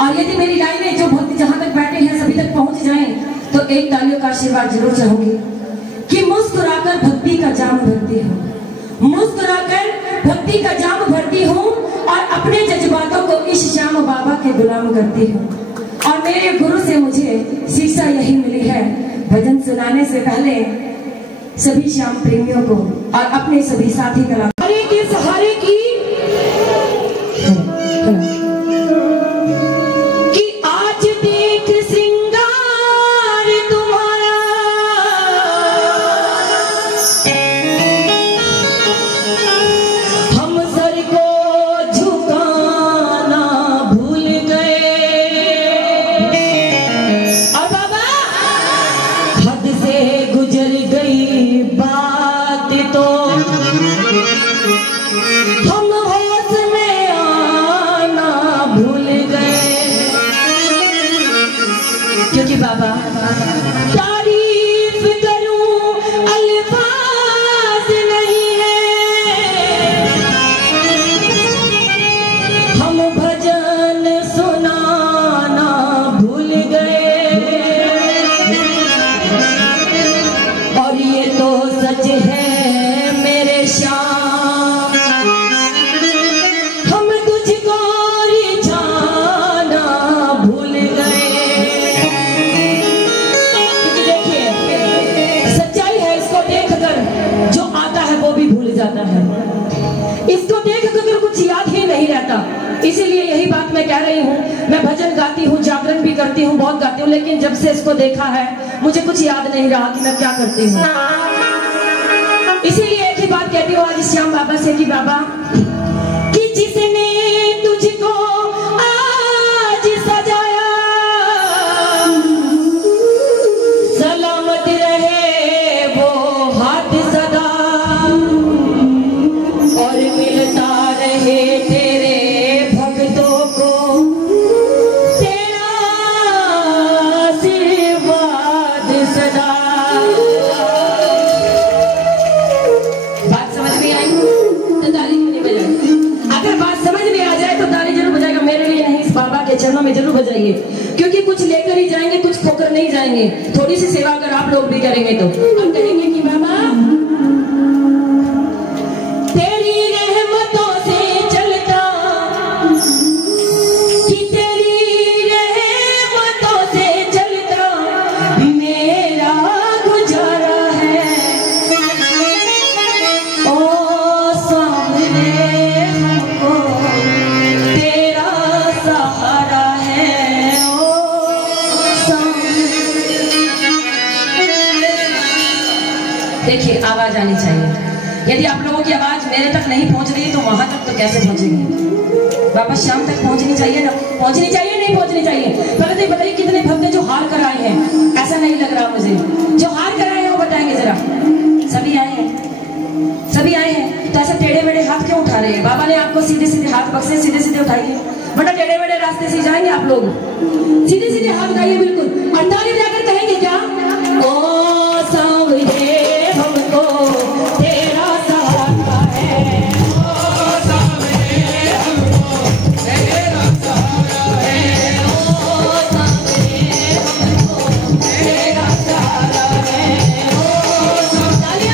और यदि मेरी लाइनें जो भक्त जहां तक बैठे हैं सभी तक पहुंच जाएं तो एक तालियों का आशीर्वाद जरूर चाहूंगी कि मुस्कुराकर भक्ति का जाम भरती हूँ, मुस्कुराकर भक्ति का जाम भरती हूँ और अपने जज्बातों को इस श्याम बाबा के गुलाम करती हूँ। और मेरे गुरु से मुझे शिक्षा यही मिली है, भजन सुनाने से पहले सभी श्याम प्रेमियों को और अपने सभी साथी कलाकारों के सहारे की बाबा तारीफ करूं अल्फाज नहीं है, हम भजन सुनाना भूल गए और ये तो सच है मेरे श्याम, हम तुझको रिझाना भूल गए। जाता है इसको देख कर कुछ याद ही नहीं रहता, इसीलिए यही बात मैं कह रही हूँ। मैं भजन गाती हूँ, जागरण भी करती हूँ, बहुत गाती हूँ, लेकिन जब से इसको देखा है मुझे कुछ याद नहीं रहा कि मैं क्या करती हूँ। इसीलिए एक ही बात कहती हूँ आज श्याम बाबा से कि बाबा कि जिसने तुझको आज सजाया सलामत रहे वो हाथ सदा और मिलता रहे तेरे भक्तों को तेरा आशीर्वाद सदा। बात समझ में आई तो ताली क्यों नहीं बजाई? अगर बात समझ में आ जाए तो ताली जरूर बजाएगा, मेरे लिए नहीं, इस बाबा के चरणों में जरूर बजाइए, क्योंकि कुछ लेकर ही जाएंगे, कुछ खोकर नहीं जाएंगे। थोड़ी सी सेवा अगर आप लोग भी करेंगे तो हम कहेंगे कि बाबा देखिए आवाज आनी चाहिए। यदि आप लोगों की आवाज मेरे तक नहीं पहुंच रही तो वहां तक तो कैसे पहुंचेंगे? बाबा शाम तक पहुंचनी चाहिए ना, पहुंचनी चाहिए नहीं पहुंचनी चाहिए? पहले तो बताइए कितने भक्त जो हार कर आए हैं? ऐसा नहीं लग रहा मुझे, जो हार कर आए हैं वो बताएंगे जरा। सभी आए हैं, सभी आए हैं, तो ऐसा टेढ़े मेढ़े हाथ क्यों उठा रहे हैं? बाबा ने आपको सीधे सीधे हाथ बख्शे, सीधे सीधे उठाइए, बड़ा टेढ़े मेढ़े रास्ते से जाएंगे आप लोग। सीधे सीधे हाथ उठाइए बिल्कुल, और ताली बजाकर कहेंगे क्या? ओ सांवरे हमको तेरा सहारा है, ओ सांवरे हमको तेरा सहारा है, ओ सांवरे हमको तेरा सहारा है, ओ सांवरे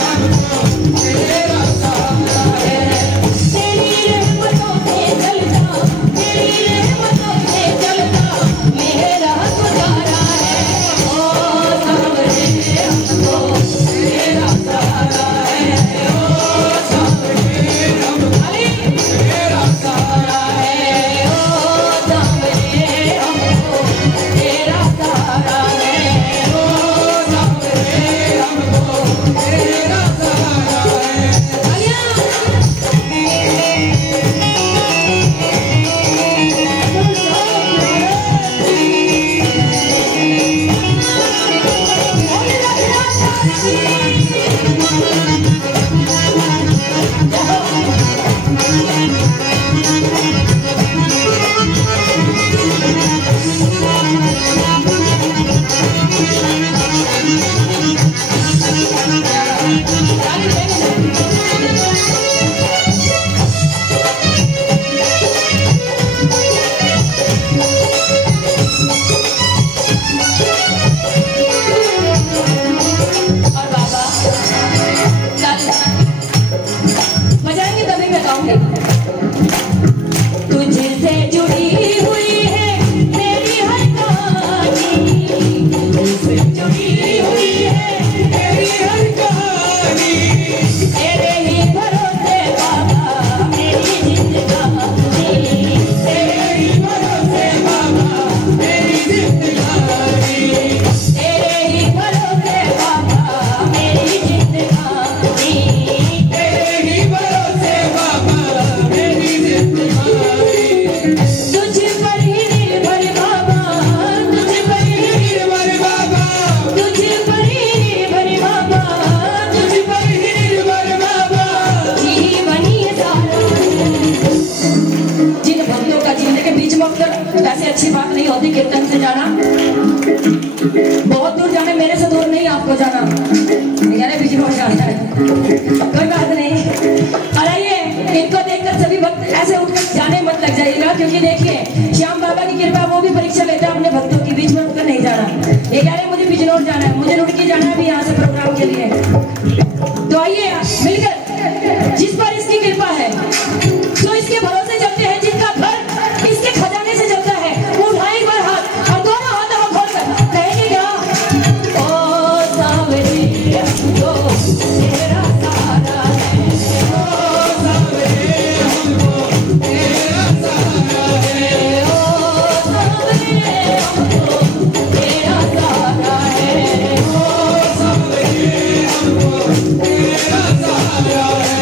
हमको तेरा सहारा है। तेरी रहमतों से चलता, तेरी रहमतों से चलता मेरा गुजारा है, ओ सांवरे हमको कोई बात नहीं। और आइए, इनको देखकर सभी भक्त ऐसे उठकर जाने मत लग जाइएगा, क्योंकि देखिए श्याम बाबा की कृपा, वो भी परीक्षा लेते हैं अपने भक्तों की, बीच में उठकर नहीं जाना। ये कह रहे हैं मुझे बिजनौर जाना है, मुझे रुड़की जाना है भी यहाँ से प्रोग्राम के लिए। तो आइए मिलकर, जिस पर इसकी कृपा है, जो इसके भरोसे चलते हैं, जिनका घर इसके खजाने से चलता है, वो उठाए एक बार हाथ और दोनों हाथों को खोलकर कहेंगे क्या? ओ सावरे हमको तेरा सहारा है, ओ सावरे हमको तेरा सहारा है, ओ सावरे हमको तेरा सहारा है, ओ सावरे हमको तेरा सहारा है।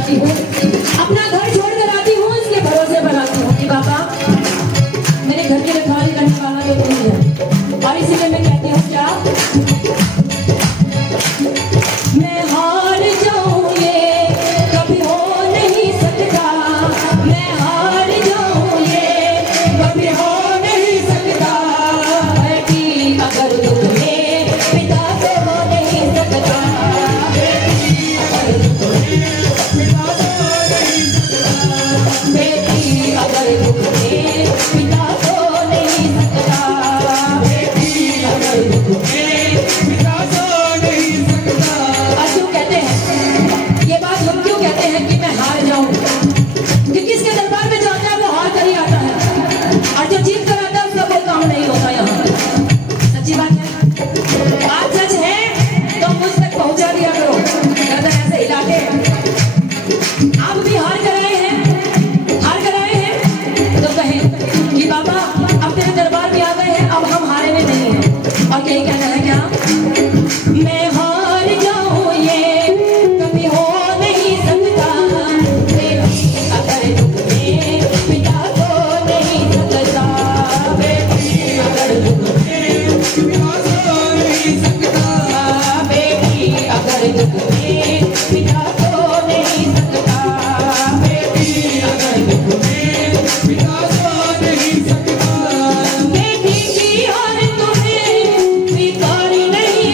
आती हूँ, अपना घर छोड़कर आती हूँ, इसके भरोसे पर आती हूँ कि बाबा मेरे घर की रखवाली करने वाला तो तुम ही है। और इसीलिए मैं कहती हूँ क्या, मैं हार जाऊँ ये कभी हो नहीं सकता, मैं हार जाऊँ ये कभी हो नहीं सकता, बेटी अगर दुख में पिता को हो नहीं सकता, बेटी अगर दुख में पिता को हो नहीं सकता, बेटी अगर दुख में पिता को नहीं सकता, बेटी अगर दुख में पिता को नहीं सकता। और क्यों कहते हैं ये बात, हम क्यों कहते हैं कि मैं हार जाऊं, क्योंकि इसके दरबार में जो आता है वो हार कर ही आता है, और जो जीत कर आता है उसका कोई काम नहीं होता यहाँ। सच्ची बात है, बात सच है तो मुझ तक पहुंचा दिया करो, गर्दन ऐसे हिला के। आप भी हार कर आए हैं, हार कर आए हैं तो कहें कि बाबा अब तेरे दरबार में आ गए हैं, अब हम हारे में नहीं हैं। और यही कहना है क्या, मैं हार जाऊं ये कभी हो नहीं सकता, बेटी अगर दुख में पिता को नहीं सकता, बेटी अगर दुख में पिता को नहीं सकता, बेटी अगर दुख में पिता को नहीं सकता, बेटी अगर दुख में पिता को नहीं सकता, बेटी की हार तुम्हें स्वीकार नहीं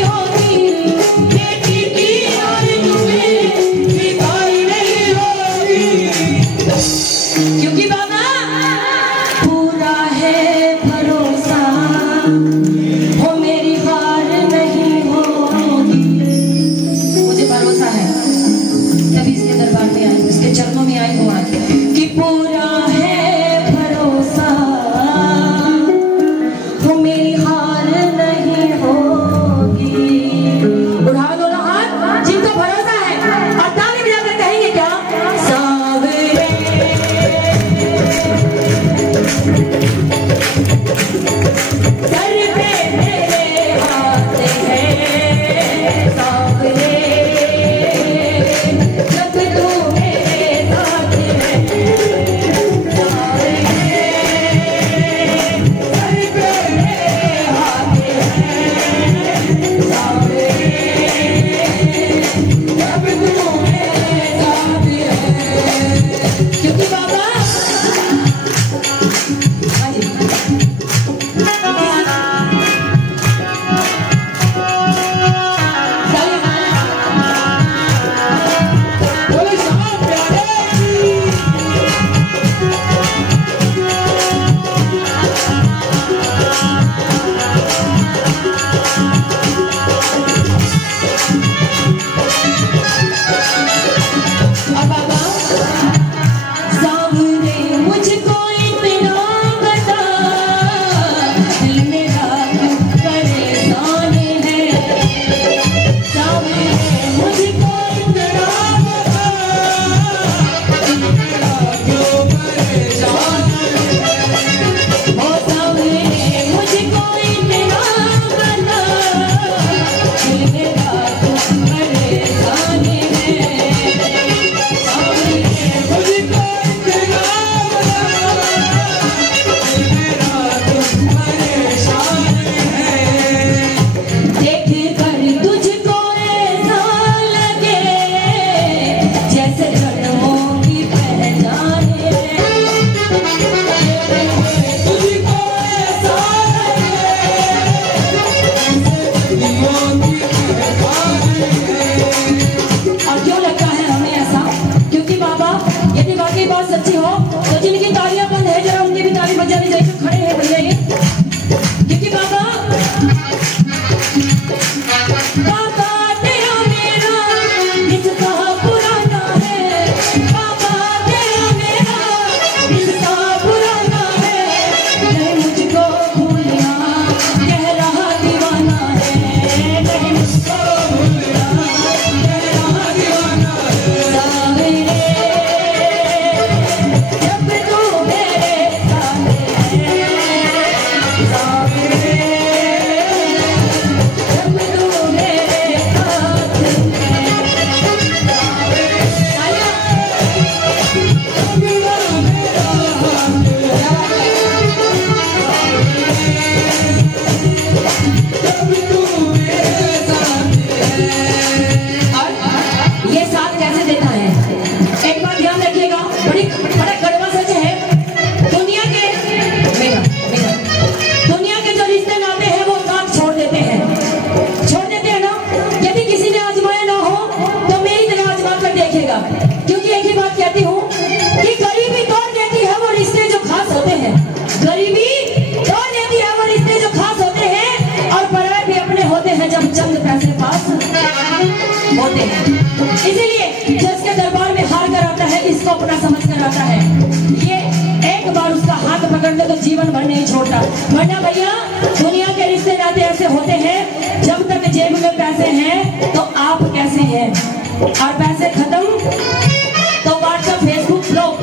है जब चंद पैसे पास होते हैं। इसीलिए जो इसके दरबार में हार कर आता है, इसको अपना समझ कर आता है, ये एक बार उसका हाथ पकड़ ले तो जीवन भर नहीं छोड़ता। वरना भैया दुनिया के रिश्ते नाते ऐसे होते हैं, जब तक जेब में पैसे हैं तो आप कैसे हैं, और पैसे खत्म तो व्हाट्सएप फेसबुक ब्लॉक,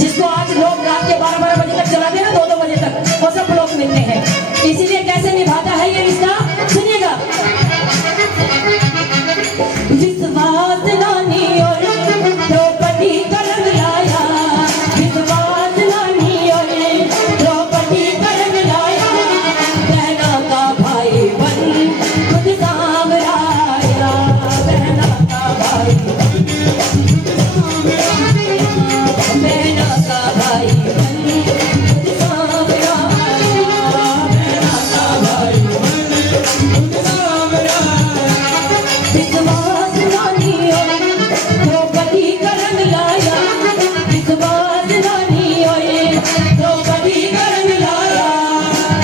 जिसको आज लोग रात के 12-12 बजे तक चलाते हैं ना, 2-2 बजे तक, वो सब ब्लॉक मिलते हैं। इसीलिए कैसे निभाता है ये रिश्ता, सुनिएगा। विश्वास नानी और द्रौपदी का रंग लाया, विश्वास नानी और द्रौपदी का रंग लाया, बहना का भाई बन खुद सामराया, बहना का भाई बहना का भाई बन खुद सामराया, बहना का भाई खुद सामराया। विश्वास नानी और द्रौपदी का रंग लाया, विश्वास नानी और द्रौपदी का रंग लाया,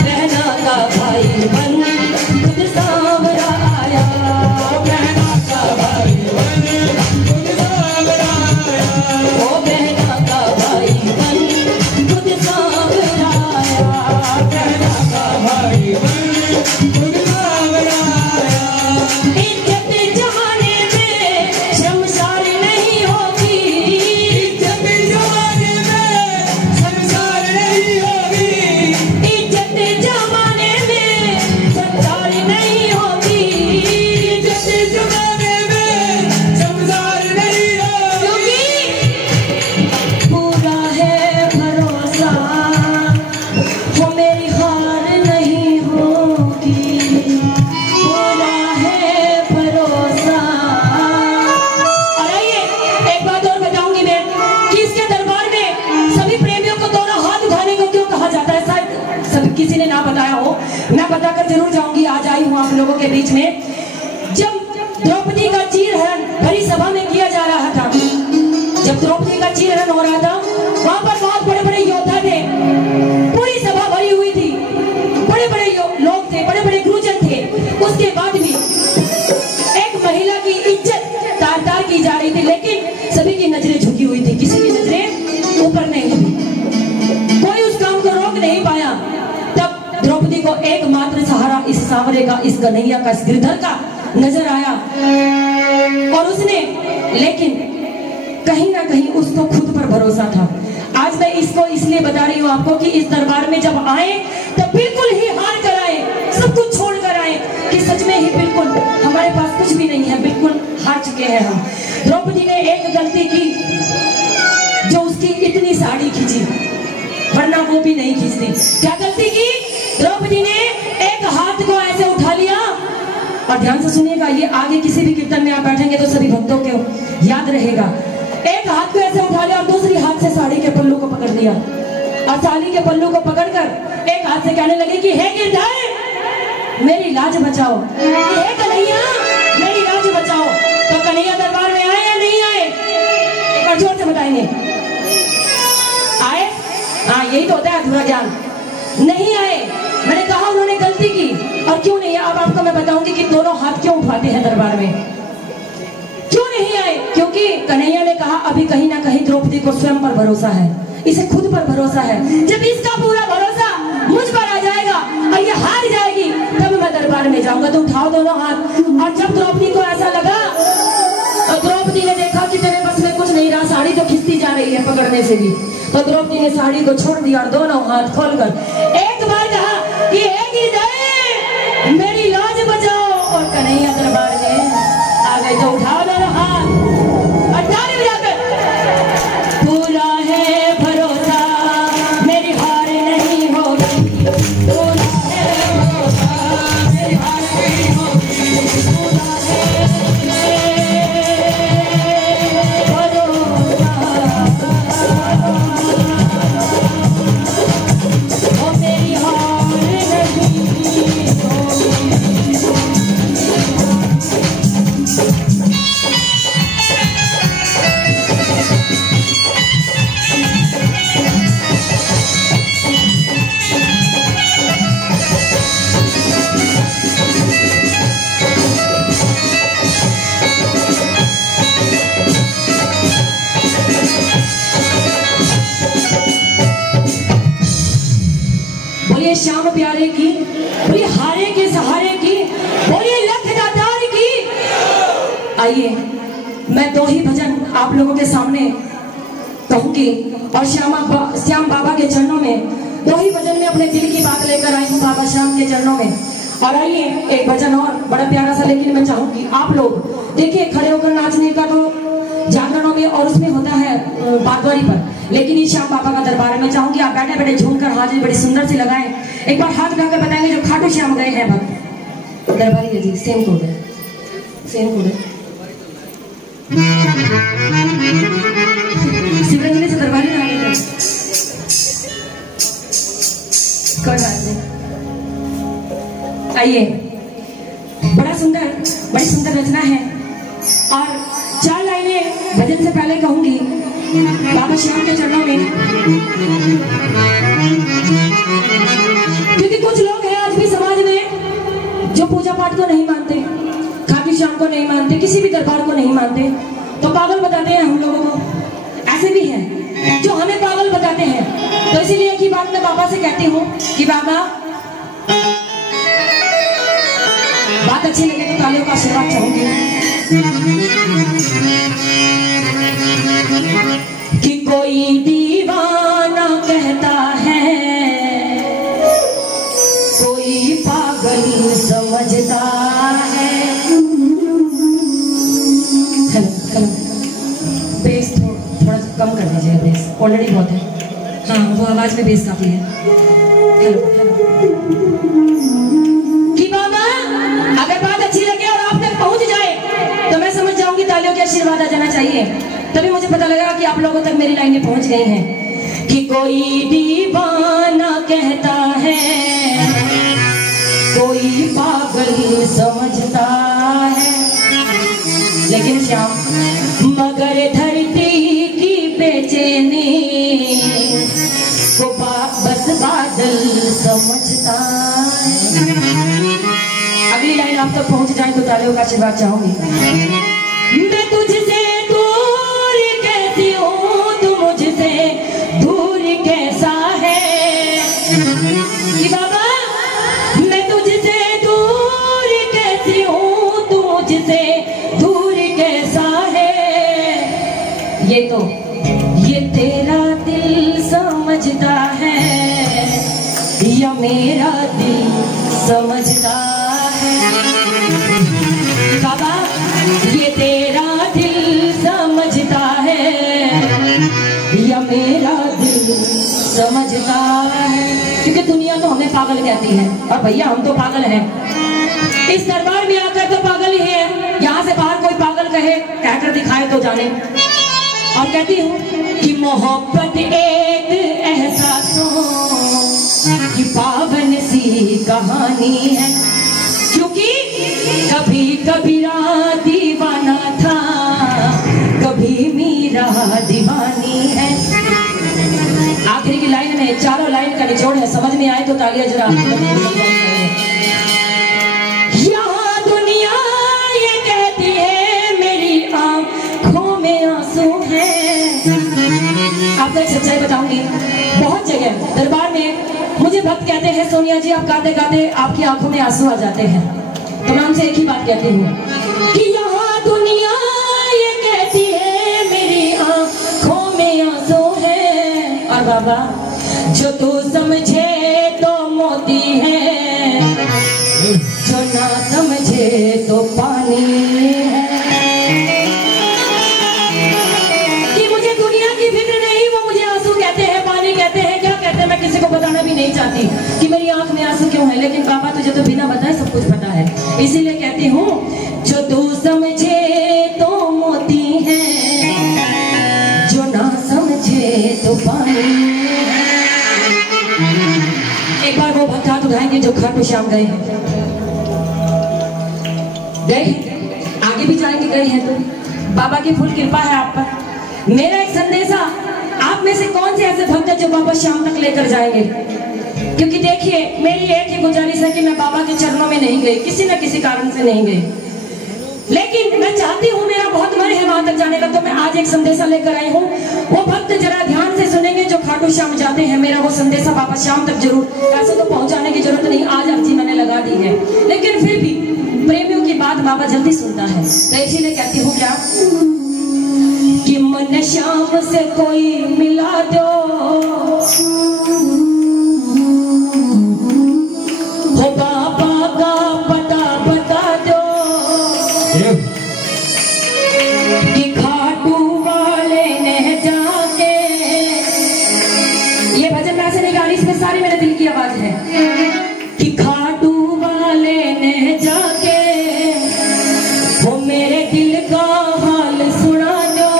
बहना का भाई बन खुद सामराया, बहना का भाई बन खुद सामराया, ओ बहना का भाई बन खुद सामराया, बहना का भाई बन खुद सामराया। इज्जत जमाने में शर्मसार नहीं होगी, इज्जत जमाने में शर्मसार नहीं होगी, इज्जत जमाने में शर्मसार नहीं होगी, इज्जत जमाने में शर्मसार नहीं होगी, पूरा है भरोसा वो मेरी हार नहीं होगी, पूरा है भरोसा। और आइए एक बात और बताऊंगी मैं कि इसके दरबार में सभी प्रेमियों को दोनों हाथ उठाने को क्यों कहा जाता है, शायद सब किसी ने ना बताया हो, मैं बताकर जरूर जाऊंगी। आज आई हूँ आप लोगों के बीच में। जब द्रौपदी का चीरहरण भरी सभा में किया जा रहा था, जब द्रौपदी का चीरहरण हो रहा था, वहां पर बहुत बड़े बड़े योद्धा थे, पूरी सभा भरी हुई थी, बड़े बड़े लोग थे, बड़े बड़े गुरुजन थे। उसके बाद भी एक महिला की इज्जत तार तार की जा रही थी, लेकिन सभी की नजरें झुकी हुई थी, किसी की नजरें ऊपर नहीं थी, कोई उस काम को रोक नहीं पाया। तब द्रौपदी को एकमात्र सहारा इस सांवरे का, इस कन्हैया का, इस गिरधर का नजर आया, और उसने, लेकिन कहीं ना कहीं उसको खुद पर भरोसा था। आज मैं इसको इसलिए बता रही हूँ आपको कि इस दरबार में जब आए तो बिल्कुल ही हार कर आए, सब कुछ छोड़ कर आए, कि सच में ही बिल्कुल हमारे पास कुछ भी नहीं है, बिल्कुल हार चुके हैं हम। द्रौपदी ने एक गलती की, जो उसकी इतनी साड़ी खींची, वरना वो भी नहीं खींचती। क्या गलती की? द्रौपदी ने एक हाथ को ऐसे उठा लिया, और ध्यान से सुनिएगा, ये आगे किसी भी कीर्तन में आप बैठेंगे तो सभी भक्तों को याद रहेगा। एक हाथ को ऐसे उठा लिया और दूसरी हाथ से साड़ी के पल्लू को पकड़ लिया, और साड़ी के पल्लू को पकड़कर एक हाथ से कहने लगे कि हे गिरधर मेरी लाज बचाओ, हे कन्हैया मेरी लाज बचाओ। तो कन्हैया दरबार में आए या नहीं आए? एक बार जोर से बताएंगे, आए? हाँ, यही तो होता है अधूरा ज्ञान। नहीं आए, मैंने कहा उन्होंने गलती की। और क्यों नहीं? अब आपको मैं बताऊंगी कि दोनों हाथ क्यों उठाते हैं दरबार में, क्यों नहीं आए? क्योंकि कन्हैया ने कहा अभी कहीं ना कहीं द्रौपदी को स्वयं पर भरोसा है, इसे खुद पर भरोसा है। जब इसका पूरा भरोसा मुझ पर आ जाएगा और ये हार जाएगी, तब मैं दरबार में जाऊंगा। तो उठाओ दोनों हाथ। और जब द्रौपदी को ऐसा लगा, और द्रौपदी ने देखा कि तेरे बस में कुछ नहीं रहा, साड़ी तो खिंचती जा रही है पकड़ने से भी, तो द्रौपदी ने साड़ी को छोड़ दिया और दोनों हाथ खोलकर एक बार कहा कि हे गिरधर मेरी लाज बचाओ। और कन्हैया दरबार में आ गए। तो उठाओ दोनों हाथ और ताली बजाकर, पूरा है भरोसा मेरी हार नहीं होगी, पूरा है भरोसा मेरी हार नहीं होगी, पूरा है भरोसा ओ मेरी श्याम प्यारे की, बोलिए हारे के सहारे की, बोलिए लख दातार की। आइए मैं 2 ही भजन आप लोगों के सामने कहूंगी और श्याम बाबा के चरणों में 2 ही भजन में अपने दिल की बात लेकर आई हूँ बाबा श्याम के चरणों में। और आइए एक भजन और बड़ा प्यारा सा, लेकिन मैं चाहूंगी आप लोग देखिए खड़े होकर नाचने का तो जागरणों में और उसमें होता है बागवारी पर, लेकिन ये श्याम बाबा का दरबार है। मैं चाहूंगी आप बैठे बैठे झूमकर हाजिरी बड़ी सुंदर सी लगाएं। एक बार हाथ उठाकर बताएंगे जो खाटू श्याम गए हैं भक्त दरबारी है जी। सेम कोड है, सेम कोड है। शिवरंजनी से दरबारी ना आगे कोई बात नहीं। आइए बड़ी सुंदर रचना है और 4 लाइनें भजन से पहले कहूंगी बाबा श्याम के चरणों में, क्योंकि कुछ लोग हैं आज भी समाज में जो पूजा पाठ को नहीं मानते, खाटू श्याम को नहीं मानते, किसी भी दरबार को नहीं मानते, तो पागल बताते हैं हम लोगों को। ऐसे भी हैं जो हमें पागल बताते हैं। तो इसीलिए एक ही बात मैं बाबा से कहती हूँ कि बाबा बात अच्छी लगे तो तालियों का आशीर्वाद चाहूंगी कि कोई दीवाना कहता है, कोई पागल समझता है। बेस थोड़ा कम कर दीजिए, बेस ऑलरेडी बहुत है। हाँ वो आवाज में बेस काफी है। हेलो कि बाबा अगर बात अच्छी लगे और आप तक पहुंच जाए तो मैं समझ जाऊंगी तालियों के आशीर्वाद आ जाना चाहिए, तभी मुझे पता लगा कि आप लोगों तक मेरी लाइनें पहुंच गई हैं। कि कोई दीवाना कहता है, कोई पागल समझता है, लेकिन श्याम मगर धरती की बेचैनी को बस बादल समझता है। अगली लाइन आप तक पहुंच जाए तो तालियों का आशीर्वाद चाहूंगी। मैं तुझसे दूर कैसी हूँ, तू मुझसे दूर कैसा है। कि बाबा मैं तुझसे दूर कैसी हूँ, तू मुझसे दूर कैसा है। ये तेरा दिल समझता है या मेरा दिल समझता है। बाबा ये तेरा दिल समझता है या मेरा दिल समझता है। क्योंकि दुनिया तो हमें पागल कहती है और भैया हम तो पागल हैं। इस दरबार में आकर तो पागल ही है, यहाँ से बाहर कोई पागल कहकर दिखाए तो जाने। और कहती हूँ कि मोहब्बत एक एहसासों की पावन सी कहानी है, क्योंकि कभी कबीरा दीवाना था, कभी मीरा दीवानी है। आखिरी की लाइन में 4 लाइन का निचोड़ है, समझ में आए तो तालियां जरा। यहाँ दुनिया ये कहती है मेरी आंखों में आंसू है। आपको एक सच्चाई बताऊंगी, बहुत जगह दरबार में मुझे भक्त कहते हैं सोनिया जी आप गाते गाते आपकी आंखों में आंसू आ जाते हैं। तो मैं उनसे एक ही बात कहती हूँ कि यहाँ दुनिया ये कहती है मेरी आंखों में आंसू है। और बाबा जो तू समझे तो मोती है, जो ना समझे तो पानी है। कि मुझे दुनिया की फिक्र नहीं, वो मुझे आंसू कहते हैं, पानी कहते हैं, क्या कहते हैं मैं किसी को बताना भी नहीं चाहती कि मेरी आंख में आंसू क्यों है। लेकिन बाबा तुझे तो बिना बताए सब कुछ पता है, इसीलिए कहती हूँ जो तू समझे तो मोती है, जो ना समझे तो पानी है। एक बार वो भक्त हाथ उठाएंगे जो खाटू श्याम गए आगे भी जाएंगे, गए हैं तो बाबा की फुल कृपा है आप पर। मेरा एक संदेशा आप में से कौन से ऐसे भक्त हैं जो बाबा श्याम तक लेकर जाएंगे। क्योंकि देखिए मेरी एक ही गुजारिश है कि मैं बाबा के चरणों में नहीं गई, किसी न किसी कारण से नहीं गई। लेकिन मैं चाहती हूँ, मेरा बहुत मन है वहां तक जाने का, तो मैं आज एक संदेशा लेकर आई हूँ। वो भक्त जरा ध्यान से सुनेंगे जो खाटू श्याम जाते हैं, मेरा वो संदेशा बाबा श्याम तक जरूर, ऐसे तो पहुंचाने की जरूरत नहीं, आज अर्जी मैंने लगा दी है, लेकिन फिर भी प्रेमियों की बात बाबा जल्दी सुनता है, तो इसीलिए कहती हूँ क्या कि मन श्याम से कोई मिला दो, हो बाबा का पता बता दो, कि खाटू वाले ने जाके, ये भजन मैं से नहीं गा रही, इसमें सारी मेरे दिल की आवाज है, कि खाटू वाले ने जाके वो मेरे दिल का हाल सुना दो,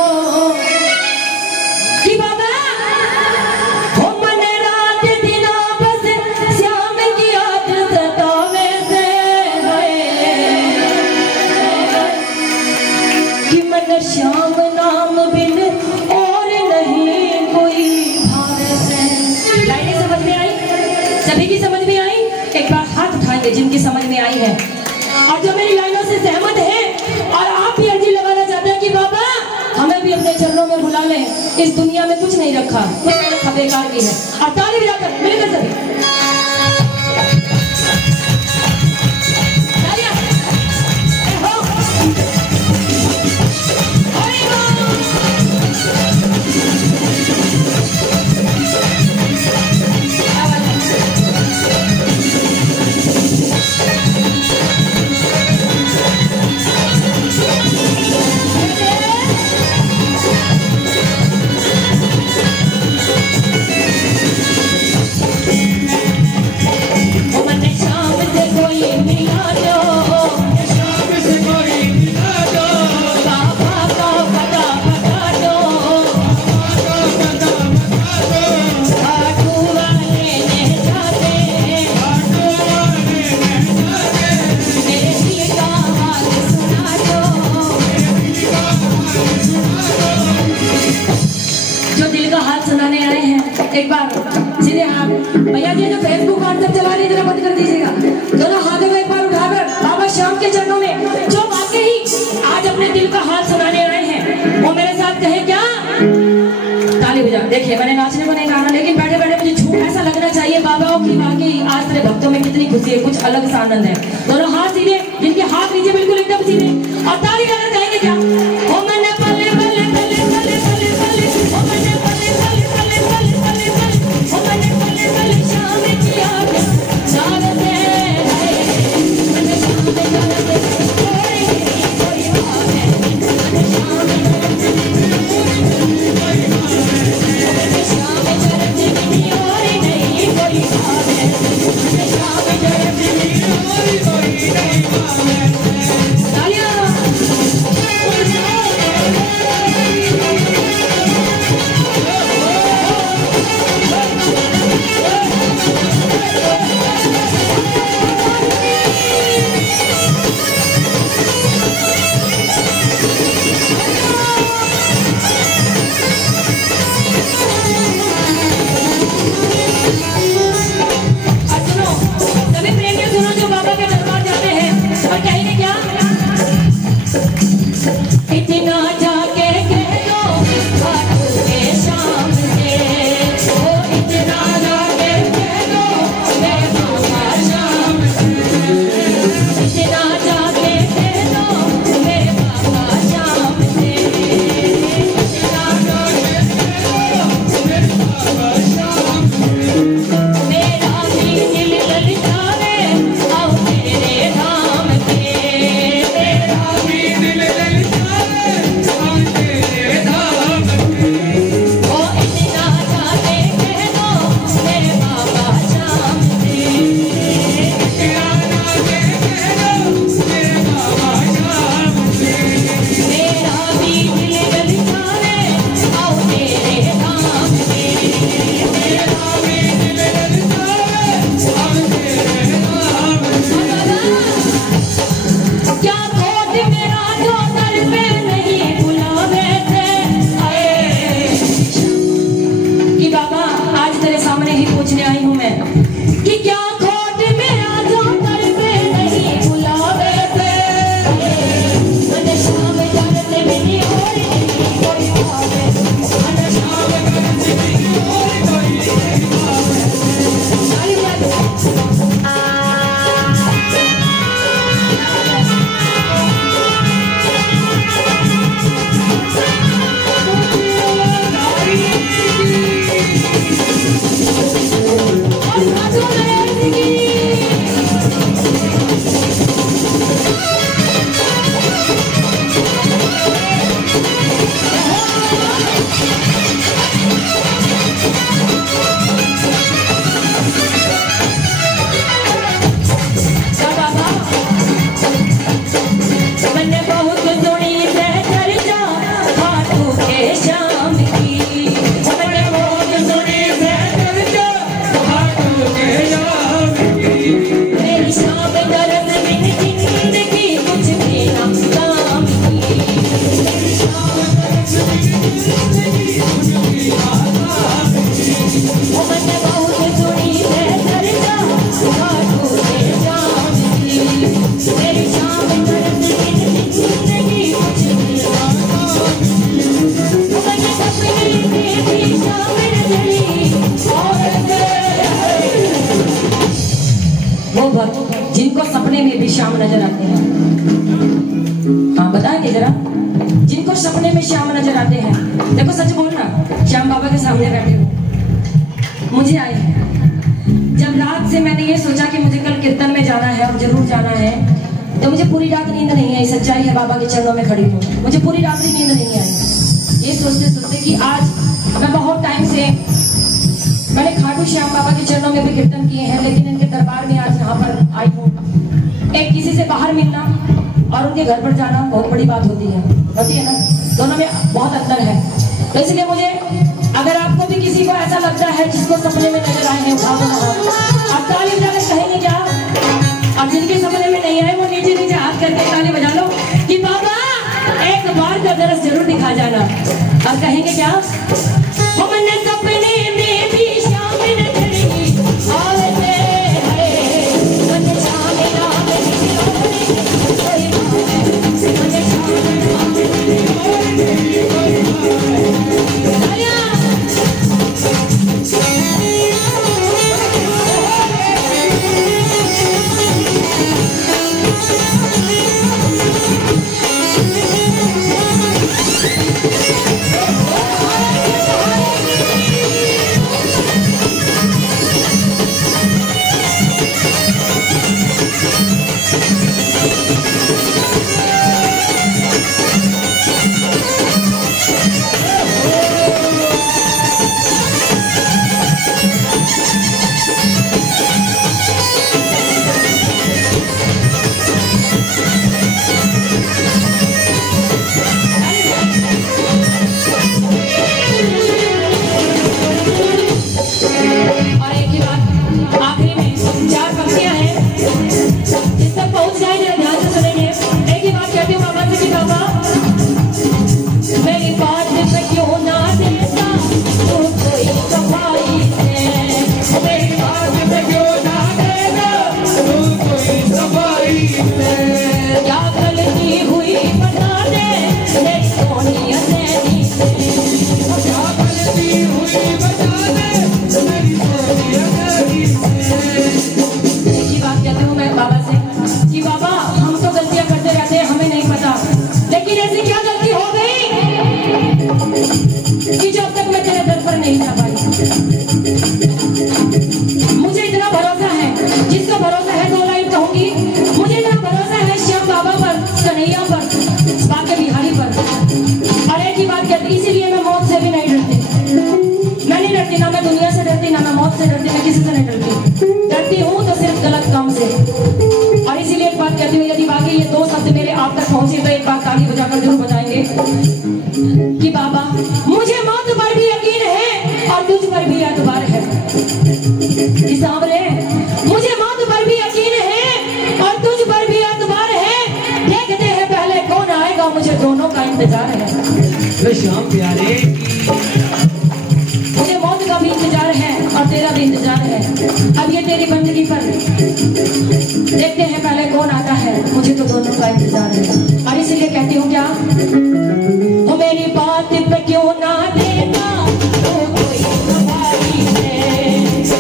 कि बाबा हो मन रात दिना बस श्याम की याद सतावे से कि मन श्याम नाम बिन और नहीं कोई भावे से। लाइनें समझ में आई? सभी की समझ में आई? एक बार हाथ उठाएंगे जिनकी समझ में आई है, और जो मेरी लाइनों से सहमत है और आप भी अर्जी लगाना चाहते हैं कि बाबा हमें भी अपने चरणों में बुला लें, इस दुनिया में कुछ नहीं रखा, कुछ नहीं रखा, बेकार की है। और ताली बजाकर मिलकर सभी एक बार सीधे हाथ, भैया जी जो फेसबुक व्हाट्सएप चला रही है जरा बंद कर दीजिएगा, दोनों हाथों में एक बार उठाकर बाबा श्याम के चरणों में जो वाकई आज अपने दिल का हाल सुनाने आए हैं, वो मेरे साथ कहे क्या? ताली बजा। देखिए मैंने नाचने को नहीं कहा, लेकिन बैठे बैठे मुझे छू ऐसा लगना चाहिए बाबा की वाकई आज तेरे भक्तों में कितनी खुशी है, कुछ अलग सा आनंद है। दोनों हाथ सीधे, जिनके हाथ नीचे बिल्कुल एकदम सीधे, और ताली बजाकर कहेंगे क्या? ओ मैंने पले पले पले पले पले पले, ओ मैंने पले पले पले पले पले पले, ओ मैंने पले पले श्याम की याद जागते हैं, मैंने श्याम में जागते कोई बात है, मैंने श्याम में जागते मैंने श्याम में जागते और नहीं कोई बात है, मैंने श्याम में जागते और कोई नहीं बात है। तालियां और कहेंगे क्या? में भी श्याम नजर आते हैं? हाँ बताएंगे जरा, जिनको सपने में श्याम नजर आते हैं। देखो सच बोलना, श्याम बाबा के सामने बैठे हो, मुझे आए हैं। जब रात से मैंने ये सोचा कि मुझे कल कीर्तन में जाना है और जरूर जाना है, तो मुझे पूरी रात नींद नहीं आई। सच्चाई है, बाबा के चरणों में खड़ी हूँ, मुझे पूरी रात नींद नहीं आई। ये सोचते सोचते कि आज मैं बहुत टाइम से मैंने खाटू श्याम बाबा के चरणों में भी कीर्तन किए हैं, लेकिन इनके दरबार में आज यहाँ पर आई हूँ। एक किसी से बाहर मिलना और उनके घर पर जाना बहुत बड़ी बात होती है ना, दोनों में बहुत अंतर है। तो इसलिए मुझे, अगर आपको भी किसी को ऐसा लगता है जिसको सपने में नजर आए हैं, उठा दो हाथ। आप ताली बजाकर कहेंगे क्या? और जिनके सपने में नहीं आए वो नीचे नीचे हाथ करके ताली बजा लो कि बाबा एक बार का दरस जरूर दिखा जाना। और कहेंगे क्या? हमने सपने में भी श्याम नजर आते हैं, मुझे श्याम नाम कि जब तक मैं तेरे दर पर नहीं जा पाई। मुझे इतना भरोसा है, जिसको भरोसा है दो लाइन कहूंगी, मुझे इतना भरोसा है श्याम बाबा पर, कन्हैया पर, बाके बिहारी पर। और एक ही बात कहती, इसीलिए मैं मौत से भी नहीं डरती। मैं नहीं डरती, ना मैं दुनिया से डरती, ना मैं मौत से डरती, मैं किसी से नहीं डरती। डरती हूँ तो सिर्फ गलत काम से। और इसीलिए एक बात कहती हूँ, यदि वाकई ये दो शब्द मेरे आप तक पहुंचे तो एक बात ताली बजाकर जरूर बताएंगे कि बाबा मुझे मौत पर भी यकीन है और तुझ पर भी एतबार है। सामने मुझे मौत पर भी यकीन है और तुझ पर भी एतबार है। देखते हैं पहले कौन आएगा, मुझे दोनों का इंतजार है। श्याम प्यारे, मुझे मौत का भी इंतजार है और तेरा भी इंतजार है। अब ये तेरी बंदगी पर देखते हैं पहले कौन आता है, मुझे तो दोनों का इंतजार है। और इसीलिए कहती हूँ क्या, वो मेरी बात पे क्यों ना देना तो कोई सवारी है,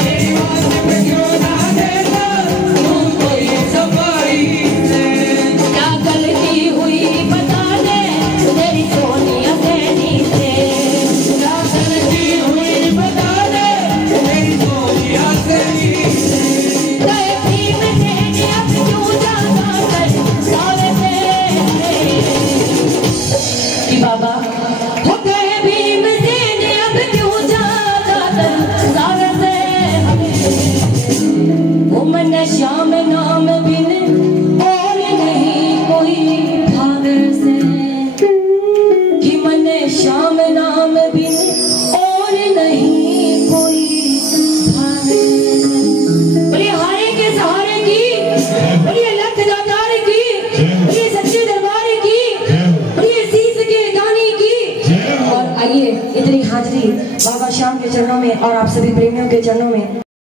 मेरी बात पे क्यों ना देना तू कोई सफाई है। क्या गलती हुई बता दे तेरी सोनिया कहनी से, क्या गलती हुई बता दे तेरी सोनिया से। गए भीम से अब क्यों जाना कर सारे से कि बाबा हो गए भीम से अब क्यों जाना कर सारे से। वो मन श्याम नाम बिन और नहीं कोई भावे से, कि मन श्याम नाम बिन और नहीं कोई भावे। बोलिए हारे के सहारे की, बोलिए लख दातार की, बोलिए सच्चे दरबार की, बोलिए शीश के दानी की। और आइए इतनी हाजिरी बाबा श्याम के चरणों में और आप सभी प्रेमियों के चरणों में